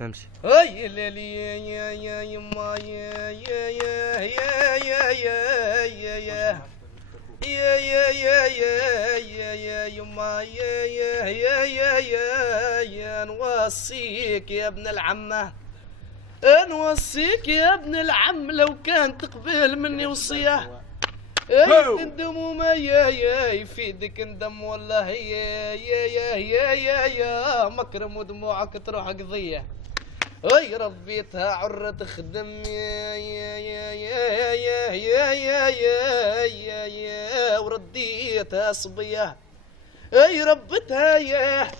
امشي. هاي ليلي يا يما يا يما يا نوصيك يا ابن العمة، نوصيك يا ابن العم لو كان تقبل مني وصيه تندم وما يفيدك ندم والله يا مكرم ودموعك تروح قضيه. اي ربيتها عرة تخدم يا ورديتها صبية. اي ربتها يا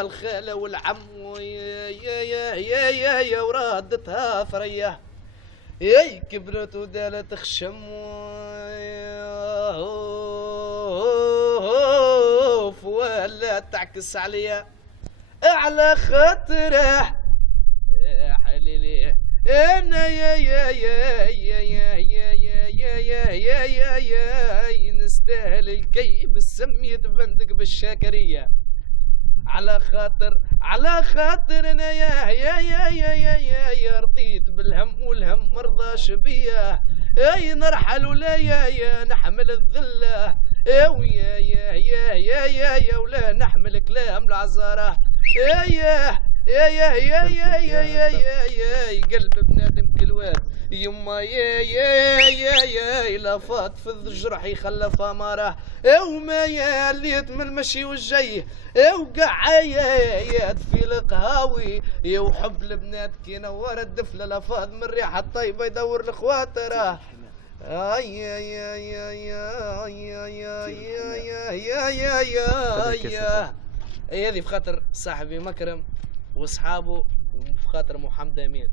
الخالة والعم يا ورادتها ثريا. ياي كبرت ودالت خشم ولا تعكس عليا على خاطره يا حليلي انا يا نستاهل الكي بالسم يتفندق بالشاكريه. على خاطر انا يا رضيت بالهم والهم مرضاش بيا. اي نرحل ولا يا نحمل الذله يا ولا نحمل كلام العزاره يا قلب بنادم كل واد يما يا لا فات في الجرح يخلف اماره وما يا ليت من المشي والجاي وقع يا في القهاوي وحب البنات كي نور الدفله لفاض من الريحه الطيبه يدور الاخوات راه. هذه بخاطر صاحبي مكرم واصحابه وبخاطر محمد امين.